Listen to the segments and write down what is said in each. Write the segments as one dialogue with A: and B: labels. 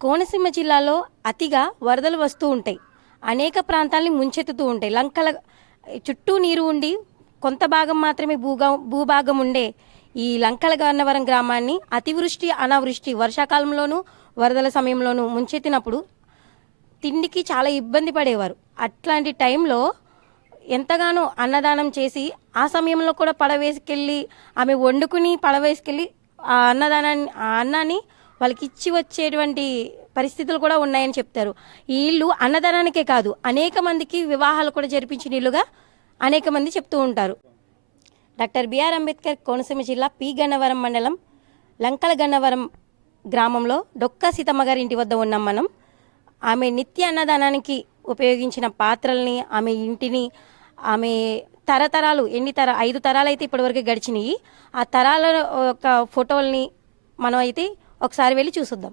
A: కోనసీమ జిల్లాలో అతిగా వరదలు వస్తూ ఉంటాయి. అనేక ప్రాంతాల్ని ముంచెత్తుతూ ఉంటాయి. లంకల చుట్టూ నీరు ఉండి కొంత భాగం మాత్రమే భూగా భూభాగం ఉండే ఈ లంకల గన్నవరం గ్రామాన్ని అతివృష్టి అనావృష్టి వర్షాకాలంలోనూ వరదల సమయంలోనూ ముంచెత్తినప్పుడు తిండికి చాలా ఇబ్బంది పడేవారు. అట్లాంటి టైంలో ఎంతగానో అన్నదానం చేసి ఆ సమయంలో కూడా పడవేసుకెళ్ళి ఆమె వండుకుని పడవేసుకెళ్ళి ఆ అన్నదానాన్ని ఆ అన్నాన్ని వాళ్ళకి ఇచ్చి వచ్చేటువంటి పరిస్థితులు కూడా ఉన్నాయని చెప్తారు. ఈ ఇల్లు అన్నదానానికే కాదు అనేక మందికి వివాహాలు కూడా జరిపించిన ఇల్లుగా అనేక మంది చెప్తూ ఉంటారు. డాక్టర్ బిఆర్ అంబేద్కర్ కోనసీమ జిల్లా పి. గన్నవరం మండలం లంకల గన్నవరం గ్రామంలో డొక్క సీతమ్మ గారి ఇంటి వద్ద ఉన్నాం మనం. ఆమె నిత్య అన్నదానానికి ఉపయోగించిన పాత్రల్ని ఆమె ఇంటిని ఆమె తరతరాలు ఎన్ని తర ఐదు తరాలు అయితే ఇప్పటివరకు గడిచినాయి. ఆ తరాల యొక్క ఫోటోల్ని మనం అయితే ఒకసారి వెళ్ళి చూసొద్దాం.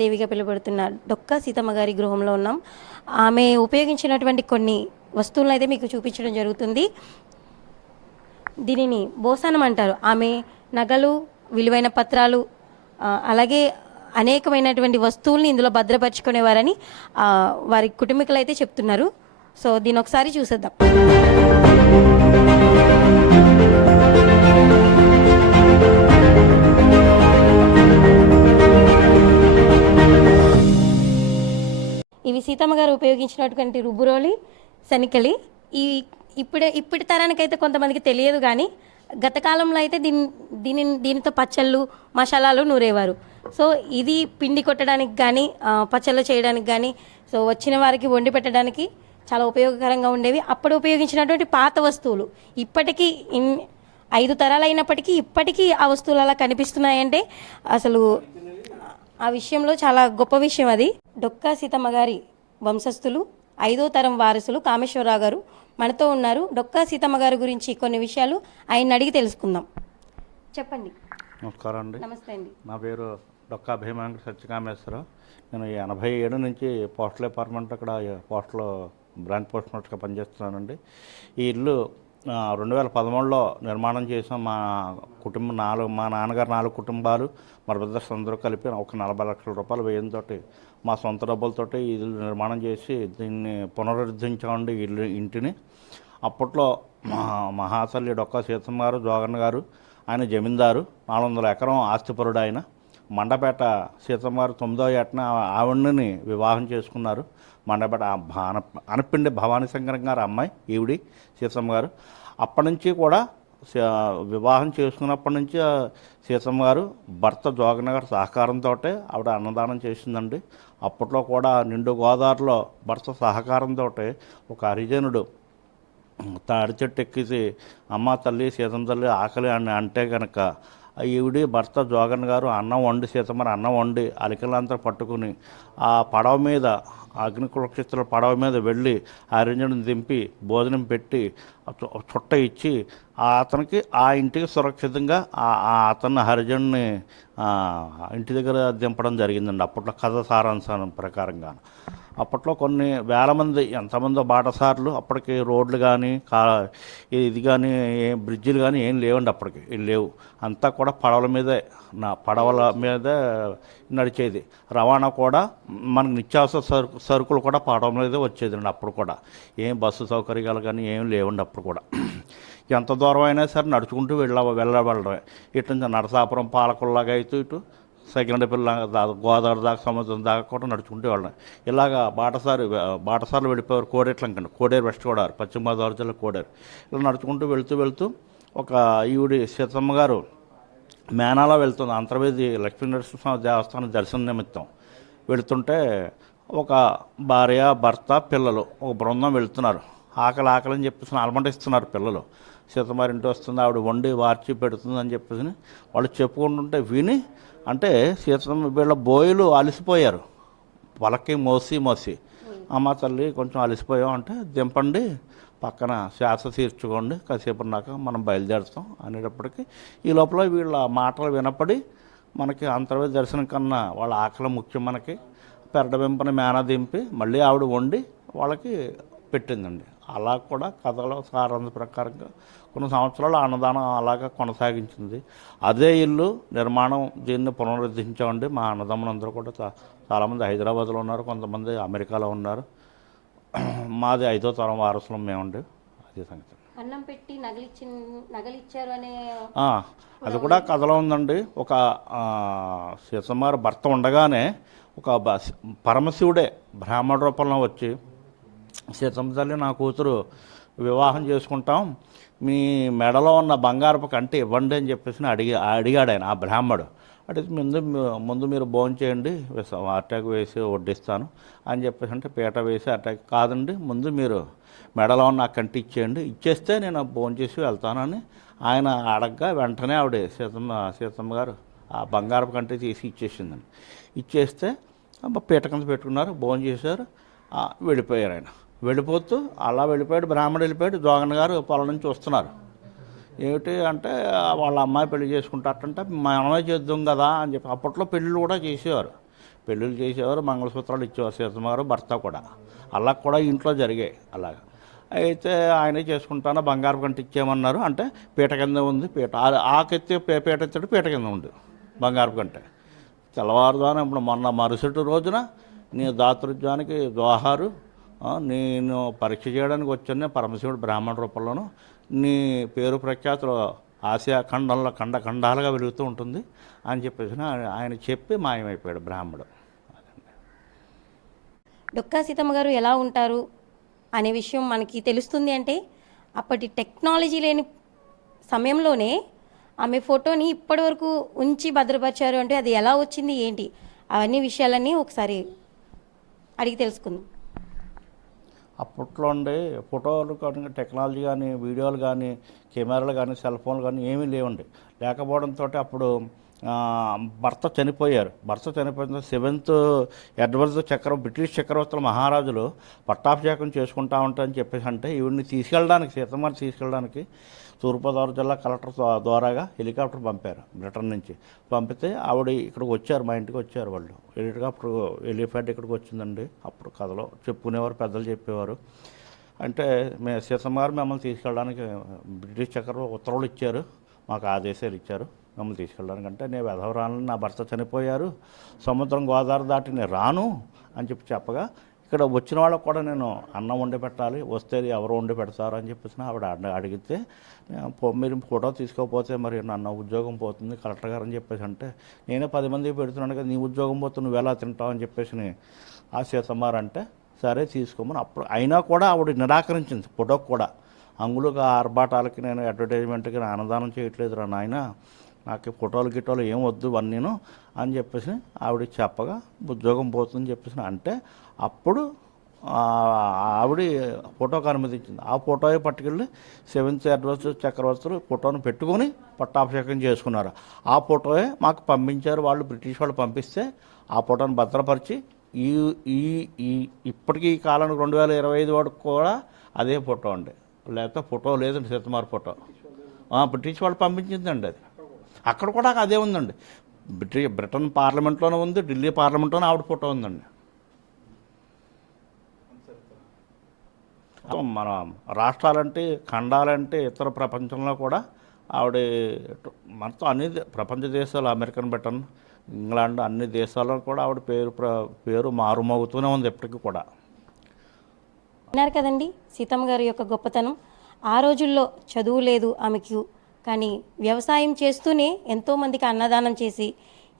A: నిత్య పిలువబడుతున్న డొక్కా సీతమ్మ గారి గృహంలో ఉన్నాం. ఆమె ఉపయోగించినటువంటి కొన్ని వస్తువులను అయితే మీకు చూపించడం జరుగుతుంది. దీనిని బోసానం అంటారు. ఆమె నగలు విలువైన పత్రాలు అలాగే అనేకమైనటువంటి వస్తువుల్ని ఇందులో భద్రపరుచుకునేవారని వారి కుటుంబీకులు అయితే చెప్తున్నారు. సో దీని ఒకసారి చూసేద్దాం. ఇవి సీతమ్మ గారు ఉపయోగించినటువంటి రుబ్బురోలి శనికలి ఈ ఇప్పుడే ఇప్పటి తరానికైతే కొంతమందికి తెలియదు కానీ గత కాలంలో అయితే దీని దీని దీనితో పచ్చళ్ళు మసాలాలు నూరేవారు. సో ఇది పిండి కొట్టడానికి కానీ పచ్చళ్ళు చేయడానికి కానీ సో వచ్చిన వారికి వండి పెట్టడానికి చాలా ఉపయోగకరంగా ఉండేవి. అప్పుడు ఉపయోగించినటువంటి పాత వస్తువులు. ఇప్పటికీ ఇన్ ఐదు తరాలు అయినప్పటికీ ఇప్పటికీ ఆ వస్తువులు అలా కనిపిస్తున్నాయంటే అసలు ఆ విషయంలో చాలా గొప్ప విషయం అది. డొక్కా సీతమ్మ గారి వంశస్థులు ఐదో తరం వారసులు కామేశ్వరరావు గారు మనతో ఉన్నారు. డొక్కా సీతమ్మ గారి గురించి కొన్ని విషయాలు ఆయన అడిగి తెలుసుకుందాం. చెప్పండి.
B: నమస్కారం అండి.
A: నమస్తే అండి.
B: నా పేరు డొక్కా భీమాంక సత్యకామేశ్వరరావు. నేను ఎనభై ఏడు నుంచి పోస్టల్ డిపార్ట్మెంట్ అక్కడ పోస్టల్ బ్రాంచ్ పోస్ట్ మాస్టర్గా పనిచేస్తున్నానండి. ఈ ఇల్లు రెండు వేల పదమూడులో నిర్మాణం చేసిన మా కుటుంబం నాలుగు మా నాన్నగారు నాలుగు కుటుంబాలు మా బ్రదర్స్ అందరూ కలిపి ఒక నలభై లక్షల రూపాయలు వ్యయంతో మా సొంత డబ్బులతోటి ఇల్లు నిర్మాణం చేసి దీన్ని పునరుద్ధరించామండి ఇల్లు ఇంటిని. అప్పట్లో మా మహాతల్లి డొక్క సీతమ్మ గారు జోగన్న గారు ఆయన జమీందారు నాలుగు వందల ఎకరం ఆస్తిపరుడు ఆయన. మండపేట సీతమ్మ గారు తొమ్మిదో ఏటన ఆవిడని వివాహం చేసుకున్నారు. మండపేట భాన అనపిండి భవానీ శంకరం గారు అమ్మాయి ఈవిడి సీతమ్మ గారు. అప్పటి నుంచి కూడా వివాహం చేసుకున్నప్పటి నుంచి సీతమ్మ గారు భర్త జోగన గారి సహకారంతో ఆవిడ అన్నదానం చేసిందండి. అప్పట్లో కూడా నిండు గోదావరిలో భర్త సహకారంతో ఒక హరిజనుడు తాడి చెట్టు ఎక్కేసి అమ్మ తల్లి సీతమ్మ తల్లి ఆకలి అని అంటే కనుక ఈవిడి భర్త జోగన్ గారు అన్నం వండి సీతమ్మని అన్నం వండి అలికలంతా పట్టుకుని ఆ పడవ మీద అగ్నికులక్షితుల పడవ మీద వెళ్ళి ఆ దింపి భోజనం పెట్టి చుట్ట ఇచ్చి ఆ అతనికి ఆ ఇంటికి సురక్షితంగా ఆ అతన్ని హరిజన్ని ఇంటి దగ్గర దింపడం జరిగిందండి. అప్పట్లో కథ సారాంశం ప్రకారంగా. అప్పట్లో కొన్ని వేల మంది ఎంతమందో బాటసార్లు అప్పటికి రోడ్లు కానీ కా ఇది కానీ ఏం బ్రిడ్జిలు కానీ ఏం లేవండి అప్పటికి. లేవు. అంతా కూడా పడవల మీదే. నా పడవల మీదే నడిచేది. రవాణా కూడా మనకు నిత్యావసర సరుకు సరుకులు కూడా పడవ మీదే వచ్చేదండి అప్పుడు కూడా. ఏం బస్సు సౌకర్యాలు కానీ ఏం లేవండి అప్పుడు కూడా. ఎంత దూరం అయినా సరే నడుచుకుంటూ వెళ్ళ వెళ్ళబడమే ఇటు నుంచి నరసాపురం పాలకుల్లాగా అయితే ఇటు సెకండ్ పిల్ల దా- గోదావరి దాకా సముద్రం దాకా కూడా నడుచుకుంటూ వెళ్ళడం ఇలాగా బాటసారి బాటసార్లు వెళ్ళిపోయారు కోడేట్లంకండి కోడేరు వెస్ట్ గోదావరి పశ్చిమ గోదావరి జిల్లా కోడేరు. ఇలా నడుచుకుంటూ వెళుతూ వెళ్తూ ఒక ఈవిడి సీతమ్మ గారు మేనాలో వెళ్తుంది. అంతర్వేది లక్ష్మీ నరసింహస్వామి దేవస్థానం దర్శన నిమిత్తం. వెళుతుంటే ఒక భార్య భర్త పిల్లలు ఒక బృందం వెళ్తున్నారు. ఆకలి ఆకలి అని చెప్పేసి అలమంటిస్తున్నారు పిల్లలు. సీతమ్మ ఇంటి వస్తుంది ఆవిడ వండి వార్చి పెడుతుంది అని చెప్పేసి వాళ్ళు చెప్పుకుంటుంటే విని అంటే సీతమ్మ వీళ్ళ బోయిలు అలసిపోయారు. వాళ్ళకి మోసి మోసి అమ్మ తల్లి కొంచెం అలసిపోయాం అంటే దింపండి పక్కన శ్వాస తీర్చుకోండి కాసేపు ఉన్నాక మనం బయలుదేరుతాం అనేటప్పటికీ ఈ లోపల వీళ్ళ మాటలు వినపడి మనకి అంతర్వేద దర్శనం కన్నా వాళ్ళ ఆకలి ముఖ్యం మనకి. పెరడబెంపని మేన దింపి మళ్ళీ ఆవిడ వండి వాళ్ళకి పెట్టిందండి. అలా కూడా కథలో సారాంశ ప్రకారంగా కొన్ని సంవత్సరాలు అన్నదానం అలాగా కొనసాగించింది. అదే ఇల్లు నిర్మాణం దీన్ని పునరుద్ధరించామండి. మా అన్నదమ్ములందరూ కూడా చాలామంది హైదరాబాద్లో ఉన్నారు కొంతమంది అమెరికాలో ఉన్నారు. మాది ఐదో తరం వారసులం మేమండి. అదే సంగతి.
A: అన్నం పెట్టి నగలిచ్చి నగలిచ్చారు అనే
B: అది కూడా కథలో ఉందండి. ఒక సీతమ్మారు భర్త ఉండగానే ఒక పరమశివుడే బ్రాహ్మణ రూపంలో వచ్చి సీతమ్మ తల్లి నా కూతురు వివాహం చేసుకుంటాం. మీ మెడలో ఉన్న బంగారపు కంటి ఇవ్వండి అని చెప్పేసి అడిగి అడిగాడు ఆయన ఆ బ్రాహ్మడు. అడిగితే ముందు ముందు మీరు భోజనం చేయండి అటాక్ వేసి వడ్డిస్తాను అని చెప్పేసి అంటే పీట వేసి అటాక్ కాదండి. ముందు మీరు మెడలో ఉన్న కంటి ఇచ్చేయండి. ఇచ్చేస్తే నేను భోజనం చేసి వెళ్తానని ఆయన అడగ్గా వెంటనే ఆవిడ సీతమ్మ సీతమ్మ గారు ఆ బంగారపు కంటి తీసి ఇచ్చేసిందండి. ఇచ్చేస్తే పీట కింద పెట్టుకున్నారు భోజనం చేశారు వెళ్ళిపోయారు ఆయన. వెళ్ళిపోతూ అలా వెళ్ళిపోయాడు బ్రాహ్మణుడు వెళ్ళిపోయాడు జోగన్ గారు పొలం నుంచి వస్తున్నారు. ఏమిటి అంటే వాళ్ళ అమ్మాయి పెళ్ళి చేసుకుంటారంటే మనమే చేద్దాం కదా అని చెప్పి అప్పట్లో పెళ్ళిళ్ళు కూడా చేసేవారు. పెళ్ళిళ్ళు చేసేవారు మంగళసూత్రాలు ఇచ్చేవారు సీతమ్మ గారు భర్త కూడా. అలా కూడా ఇంట్లో జరిగాయి అలాగా. అయితే ఆయనే చేసుకుంటాను బంగారు కంట ఇచ్చేయమన్నారు అంటే పీట కింద ఉంది పీట ఆకెత్తే పీట ఎత్తాడు పీట కింద ఉంది బంగారు కంటే తెల్లవారుదాన ఇప్పుడు మొన్న మరుసటి రోజున నీ దాతృత్వానికి దోహారు నేను పరీక్ష చేయడానికి వచ్చాను. పరమశివుడు బ్రాహ్మణ రూపంలోను. నీ పేరు ప్రఖ్యాతులు ఆసియా ఖండంలో ఖండ ఖండాలుగా వెలుగుతూ ఉంటుంది అని చెప్పేసిన ఆయన- ఆయన చెప్పి మాయమైపోయాడు బ్రాహ్మడు.
A: డొక్కా సీతమ్మ గారు ఎలా ఉంటారు అనే విషయం మనకి తెలుస్తుంది అంటే అప్పటి టెక్నాలజీ లేని సమయంలోనే ఆమె ఫోటోని ఇప్పటి వరకు ఉంచి భద్రపరిచారు. అంటే అది ఎలా వచ్చింది ఏంటి అవన్నీ విషయాలన్నీ ఒకసారి అడిగి తెలుసుకుందాం.
B: అప్పట్లో ఉండే ఫోటోలు కానీ టెక్నాలజీ కానీ వీడియోలు కానీ కెమెరాలు కానీ సెల్ ఫోన్లు కానీ ఏమీ లేవండి. లేకపోవడంతో అప్పుడు భర్త చనిపోయారు. భర్త చనిపోయిన సెవెంత్ ఎడ్వర్డ్ చక్ర బ్రిటిష్ చక్రవర్తుల మహారాజులు పట్టాభిషేకం చేసుకుంటా ఉంటారని చెప్పేసి అంటే ఈవిడిని తీసుకెళ్ళడానికి సీతమ్మని తీసుకెళ్ళడానికి తూర్పుగోదావరి జిల్లా కలెక్టర్ ద్వారాగా హెలికాప్టర్ పంపారు బ్రిటన్ నుంచి. పంపితే ఆవిడ ఇక్కడికి వచ్చారు మా ఇంటికి వచ్చారు వాళ్ళు. హెలికాప్టర్ ఎలిఫెంట్ ఇక్కడికి వచ్చిందండి. అప్పుడు కథలో చెప్పుకునేవారు పెద్దలు చెప్పేవారు. అంటే మే సీతమ్మ గారు మిమ్మల్ని తీసుకెళ్ళడానికి బ్రిటిష్ చక్రవర్తి ఉత్తర్వులు ఇచ్చారు మాకు ఆదేశాలు ఇచ్చారు. మమ్మల్ని తీసుకెళ్ళడానికి అంటే నేను వెధవరాను నా భర్త చనిపోయారు సముద్రం గోదావరి దాటి నేను రాను అని చెప్పి చెప్పగా ఇక్కడ వచ్చిన వాళ్ళకు కూడా నేను అన్నం వండి పెట్టాలి వస్తే ఎవరు వండి పెడతారు అని చెప్పేసి ఆవిడ అడిగితే మీరు ఫోటో తీసుకోకపోతే మరి నన్ను ఉద్యోగం పోతుంది కలెక్టర్ గారు అని చెప్పేసి అంటే నేనే పది మందికి పెడుతున్నాను కదా నీ ఉద్యోగం పోతే నువ్వు ఎలా తింటావు అని చెప్పేసి ఆ సీతమ్మారు అంటే సరే తీసుకోమని అప్పుడు అయినా కూడా ఆవిడ నిరాకరించింది ఫోటోకి కూడా. అంగులుగా ఆర్భాటాలకి నేను అడ్వర్టైజ్మెంట్కి నేను అన్నదానం చేయట్లేదు రా నాయన. నాకు ఈ ఫోటోలు గిటోలు ఏం వద్దు నేను అని చెప్పేసి ఆవిడ చెప్పగా ఉద్యోగం పోతుందని చెప్పేసి అంటే అప్పుడు ఆవిడ ఫోటోకి అనుమతించింది ఆ ఫోటోయే పట్టుకెళ్ళి సెవెంత్ అడ్వర్స్ చక్రవర్తులు ఫోటోను పెట్టుకొని పట్టాభిషేకం చేసుకున్నారు. ఆ ఫోటోయే మాకు పంపించారు. వాళ్ళు బ్రిటిష్ వాళ్ళు పంపిస్తే ఆ ఫోటోను భద్రపరిచి ఈ ఈ ఈ ఇప్పటికీ ఈ కాలానికి రెండు వేల ఇరవై ఐదు వరకు కూడా అదే ఫోటో అండి. లేకపోతే ఫోటో లేదండి సీతమార్ ఫోటో. బ్రిటిష్ వాళ్ళు పంపించిందండి అది. అక్కడ కూడా అదే ఉందండి. బ్రిటి బ్రిటన్ పార్లమెంట్లోనే ఉంది ఢిల్లీ పార్లమెంట్లోనే ఆవిడ ఫోటో ఉందండి. మన రాష్ట్రాలంటే ఖండాలంటే ఇతర ప్రపంచంలో కూడా ఆవిడ మొత్తం అన్ని ప్రపంచ దేశాలు అమెరికన్ బ్రిటన్ ఇంగ్లాండ్ అన్ని దేశాల్లో కూడా ఆవిడ పేరు ప్ర పేరు మారుమోగుతూనే ఉంది ఎప్పటికీ కూడా.
A: విన్నారు కదండి సీతమ్మ గారి యొక్క గొప్పతనం. ఆ రోజుల్లో చదువు లేదు ఆమెకు కానీ వ్యవసాయం చేస్తూనే ఎంతోమందికి అన్నదానం చేసి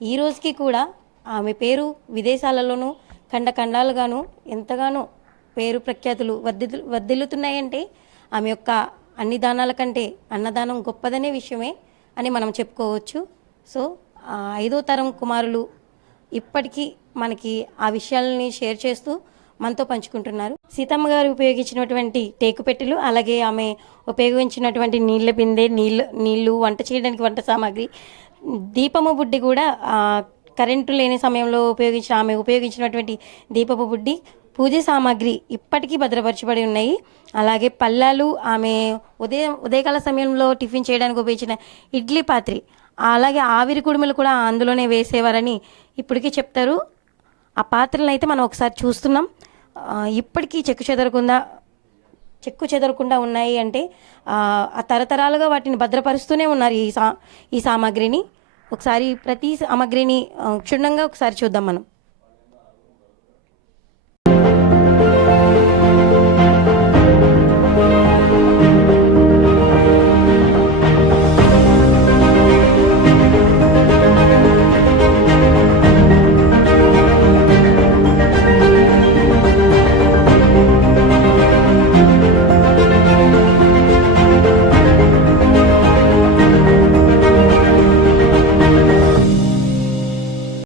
A: ఈ రోజుకి కూడా ఆమె పేరు విదేశాలలోనూ ఖండఖండాలుగాను ఎంతగానో పేరు ప్రఖ్యాతులు వర్ధి వర్ధిల్లుతున్నాయంటే ఆమె యొక్క అన్ని దానాల కంటే అన్నదానం గొప్పదనే విషయమే అని మనం చెప్పుకోవచ్చు. సో ఐదో తరం కుమారులు ఇప్పటికీ మనకి ఆ విషయాలని షేర్ చేస్తూ మనతో పంచుకుంటున్నారు. సీతమ్మ గారు ఉపయోగించినటువంటి టేకు పెట్టెలు అలాగే ఆమె ఉపయోగించినటువంటి నీళ్ళ బిందె నీళ్ళు నీళ్ళు వంట చేయడానికి వంట సామాగ్రి దీపము బుడ్డి కూడా కరెంటు లేని సమయంలో ఉపయోగించిన ఆమె ఉపయోగించినటువంటి దీపపు బుడ్డి పూజ సామాగ్రి ఇప్పటికీ భద్రపరచబడి ఉన్నాయి. అలాగే పల్లాలు ఆమె ఉదయం ఉదయకాల సమయంలో టిఫిన్ చేయడానికి ఉపయోగించిన ఇడ్లీ పాత్రి అలాగే ఆవిరి కుడుములు కూడా అందులోనే వేసేవారని ఇప్పటికీ చెప్తారు. ఆ పాత్రలను అయితే మనం ఒకసారి చూస్తున్నాం. ఇప్పటికీ చెక్కు చెదరకుండా చెక్కు చెదరకుండా ఉన్నాయి అంటే ఆ తరతరాలుగా వాటిని భద్రపరుస్తూనే ఉన్నారు ఈ సా ఈ సామాగ్రిని. ఒకసారి ప్రతి సామాగ్రిని క్షుణ్ణంగా ఒకసారి చూద్దాం మనం.